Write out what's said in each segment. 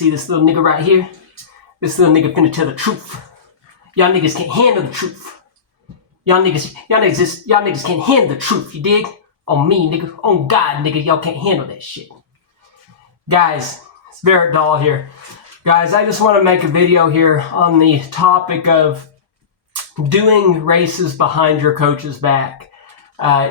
See this little nigga right here? This little nigga finna tell the truth. Y'all niggas can't handle the truth. Y'all niggas can't handle the truth, you dig? On me, nigga. On God, nigga, y'all can't handle that shit. Guys, it's Barrett Doll here. Guys, I just want to make a video here on the topic of doing races behind your coach's back.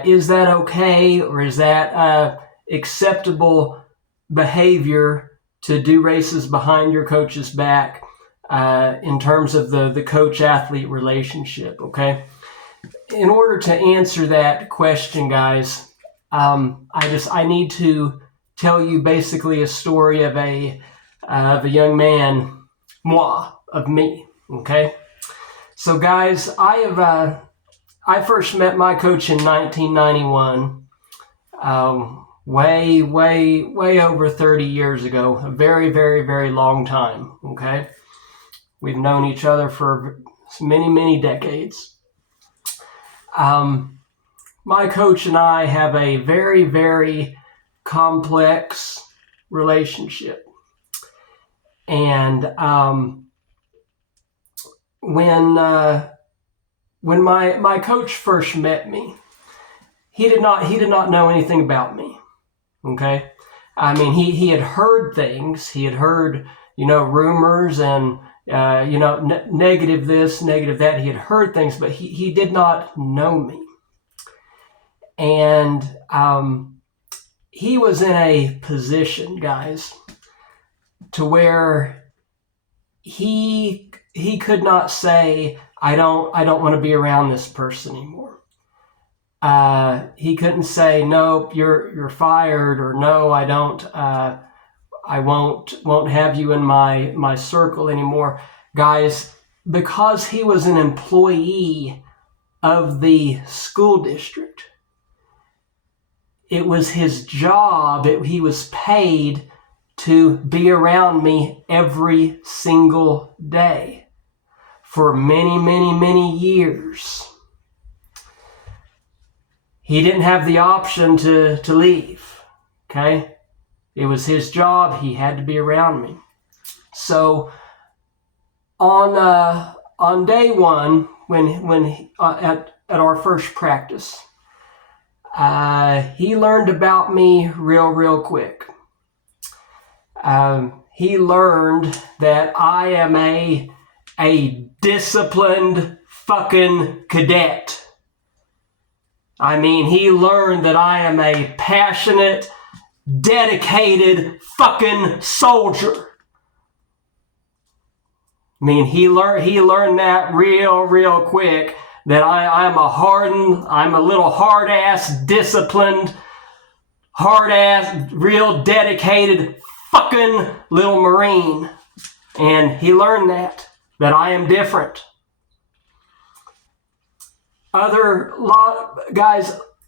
Is that okay, or is that acceptable behavior to do races behind your coach's back in terms of the coach-athlete relationship, okay? In order to answer that question, guys, I need to tell you basically a story of a young man, of me, okay? So, guys, I first met my coach in 1991, way over 30 years ago, a very, very, very long time, okay? We've known each other for many, many decades. My coach and I have a very, very complex relationship. And when my coach first met me, he did not know anything about me. Okay, I mean he had heard things. He had heard rumors and negative this, negative that. He had heard things, but he did not know me. And he was in a position, guys, to where he could not say, I don't want to be around this person anymore. He couldn't say, nope, you're fired, or no, I don't. I won't have you in my circle anymore, guys, because he was an employee of the school district. It was his job. He was paid to be around me every single day for many, many, many years. He didn't have the option to leave, okay? It was his job. He had to be around me. So on day one, when at our first practice, he learned about me real quick. He learned that I am a disciplined fucking cadet. I mean, he learned that I am a passionate, dedicated fucking soldier. I mean, he learned that real quick, that I'm a little hard-ass, disciplined, hard-ass, real dedicated fucking little Marine. And he learned that I am different. A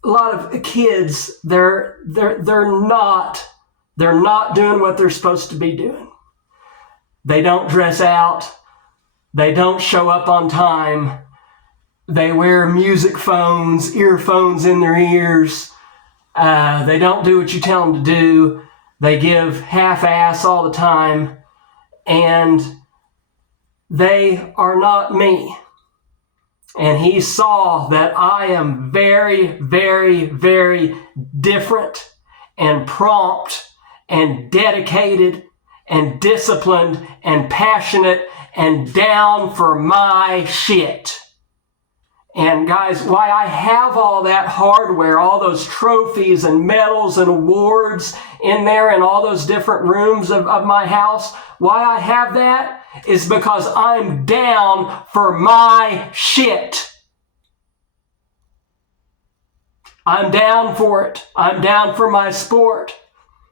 lot of kids, they're not doing what they're supposed to be doing. They don't dress out. They don't show up on time. They wear earphones in their ears. They don't do what you tell them to do. They give half-ass all the time. And they are not me. And he saw that I am very, very, very different and prompt and dedicated and disciplined and passionate and down for my shit. And guys, why I have all that hardware, all those trophies and medals and awards in there in all those different rooms of my house, why I have that is because I'm down for my shit. I'm down for it. I'm down for my sport.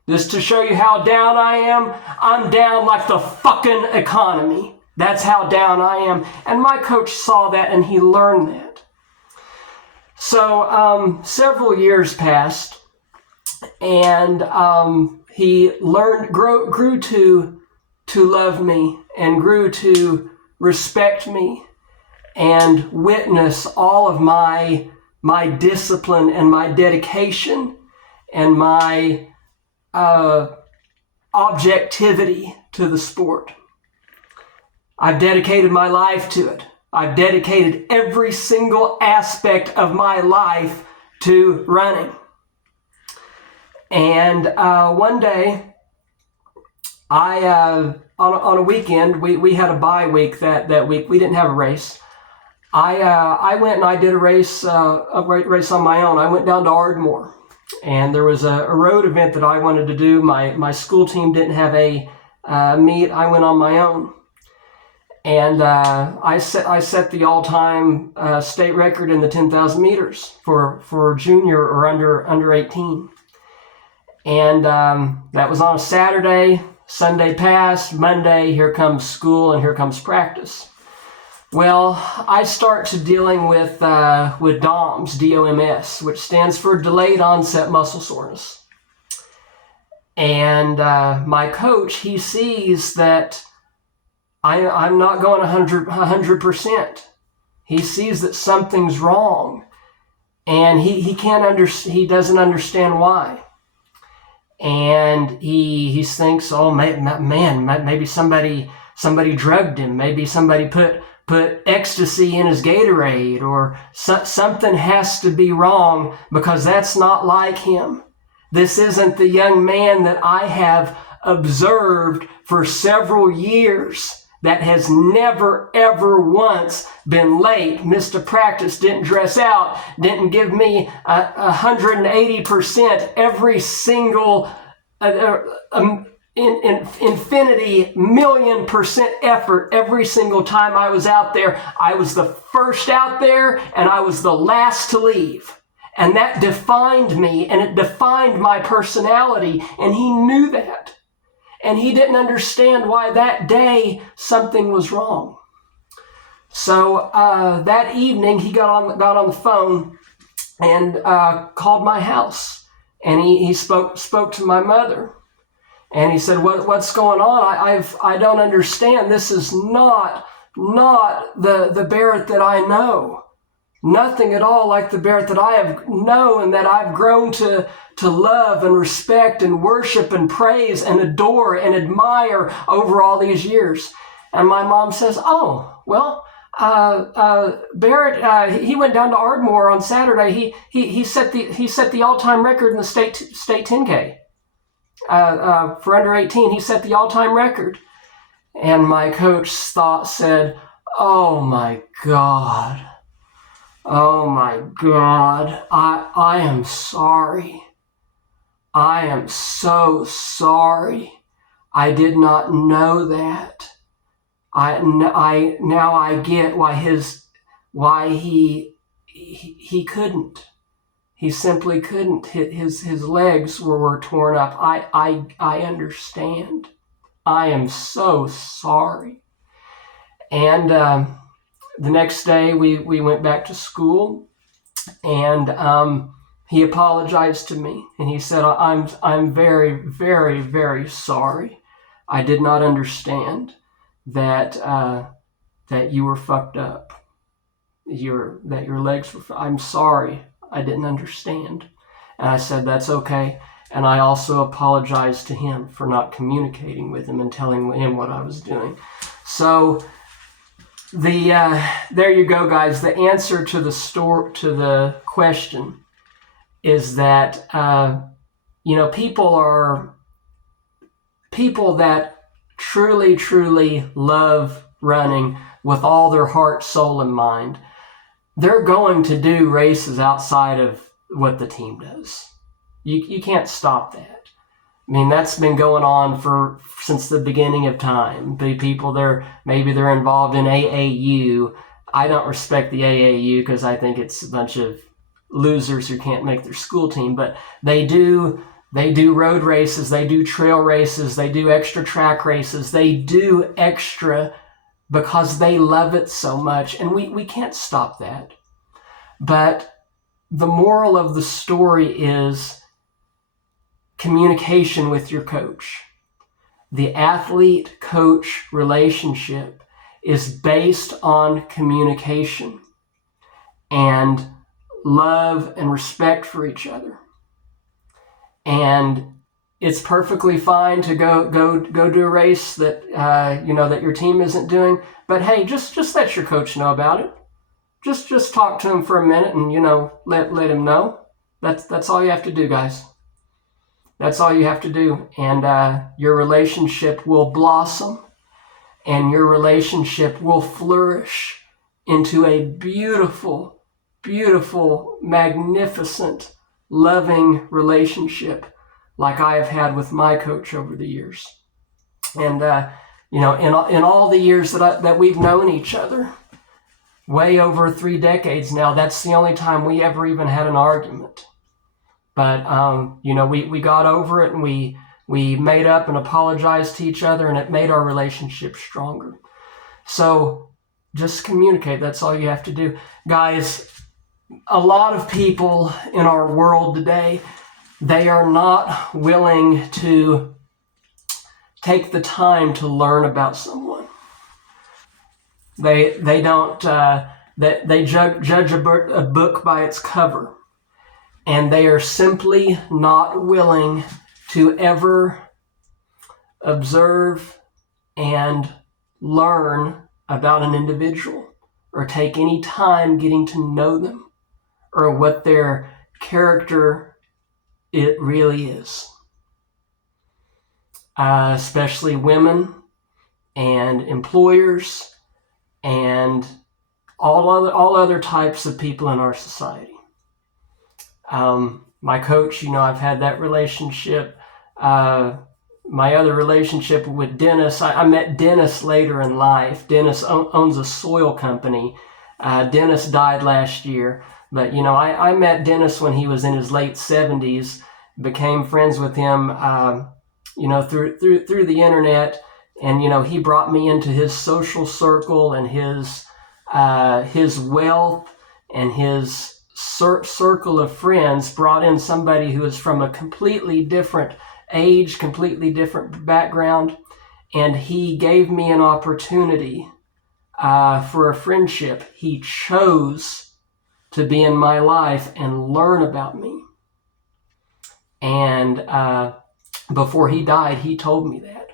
Just to show you how down I am, I'm down like the fucking economy. That's how down I am. And my coach saw that and he learned that. So several years passed, and he grew to love me and grew to respect me and witness all of my discipline and my dedication and my objectivity to the sport. I've dedicated my life to it. I've dedicated every single aspect of my life to running. And one day, on a weekend, we had a bye week that week. We didn't have a race. I went and I did a race on my own. I went down to Ardmore, and there was a road event that I wanted to do. My school team didn't have a meet. I went on my own, and I set the all-time state record in the 10,000 meters for junior or under 18. And that was on a Saturday. Sunday passed. Monday, here comes school and here comes practice. Well, I start to dealing with DOMS, D-O-M-S, which stands for delayed onset muscle soreness. And my coach, he sees that I'm not going 100%. He sees that something's wrong, and he doesn't understand why. And he thinks, oh man, maybe somebody drugged him. Maybe somebody put ecstasy in his Gatorade, or something has to be wrong, because that's not like him. This isn't the young man that I have observed for several years that has never, ever once been late, missed a practice, didn't dress out, didn't give me 180% every single infinity million% effort every single time I was out there. I was the first out there, and I was the last to leave. And that defined me, and it defined my personality, and he knew that. And he didn't understand why that day something was wrong. So that evening, he got on the phone and called my house, and he spoke to my mother, and he said, "What's going on? I don't understand. This is not the Barrett that I know. Nothing at all like the Barrett that I have known and that I've grown to love and respect and worship and praise and adore and admire over all these years." And my mom says, "Oh, well, Barrett, he went down to Ardmore on Saturday. He set the all-time record in the state 10K for under 18. He set the all-time record." And my coach said, "Oh my God. Oh my God, I am sorry. I am so sorry. I did not know that. Now I get why he couldn't. He simply couldn't. His legs were torn up. I understand. I am so sorry." And the next day we went back to school, and he apologized to me, and he said, I'm very, very, very sorry. I did not understand that you were fucked up. That your legs were. I'm sorry. I didn't understand." And I said, "That's okay." And I also apologized to him for not communicating with him and telling him what I was doing. So there you go, guys. The answer to the question is that people that truly, truly love running with all their heart, soul, and mind, they're going to do races outside of what the team does. You can't stop that. I mean, that's been going on since the beginning of time. People, maybe they're involved in AAU. I don't respect the AAU because I think it's a bunch of losers who can't make their school team. But they do road races, they do trail races, they do extra track races. They do extra because they love it so much, and we can't stop that. But the moral of the story is communication with your coach. The athlete-coach relationship is based on communication and love and respect for each other. And It's perfectly fine to go do a race that that your team isn't doing. But hey, just let your coach know about it. Just talk to him for a minute and let him know. That's all you have to do, guys. That's all you have to do, and your relationship will blossom, and your relationship will flourish into a beautiful, beautiful, magnificent, loving relationship like I have had with my coach over the years. And in all the years that we've known each other, way over 3 decades now, that's the only time we ever even had an argument. But we got over it, and we made up and apologized to each other, and it made our relationship stronger. So just communicate. That's all you have to do. Guys, a lot of people in our world today, they are not willing to take the time to learn about someone. They don't. They judge a book by its cover, and they are simply not willing to ever observe and learn about an individual, or take any time getting to know them, or what their character it really is. Especially women and employers and all other types of people in our society. My coach, I've had that relationship. My other relationship with Dennis, I met Dennis later in life. Dennis owns a soil company. Dennis died last year. But, I met Dennis when he was in his late 70s, became friends with him, through the internet. And, he brought me into his social circle, and his wealth and his circle of friends brought in somebody who is from a completely different age, completely different background. And he gave me an opportunity for a friendship. He chose to be in my life and learn about me. And before he died, he told me that.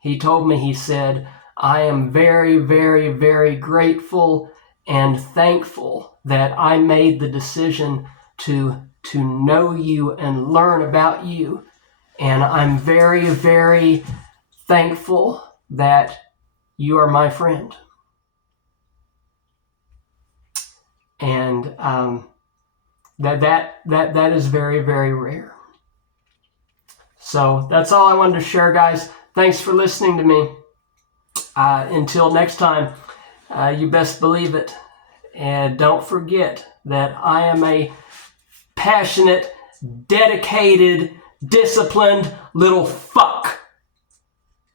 He said, I am very, very, very grateful and thankful that I made the decision to know you and learn about you. And I'm very, very thankful that you are my friend. And that is very, very rare. So that's all I wanted to share, guys. Thanks for listening to me. Until next time, you best believe it. And don't forget that I am a passionate, dedicated, disciplined little fuck.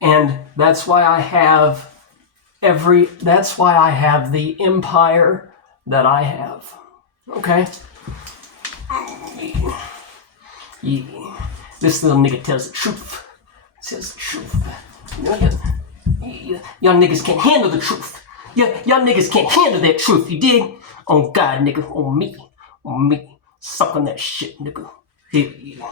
And that's why I have the empire that I have. Okay? Yeah. This little nigga tells the truth. Says the truth. Y'all niggas can't handle the truth. Y'all niggas can't handle that truth, you dig? On God, nigga. On me. Suck on that shit, nigga. Yeah.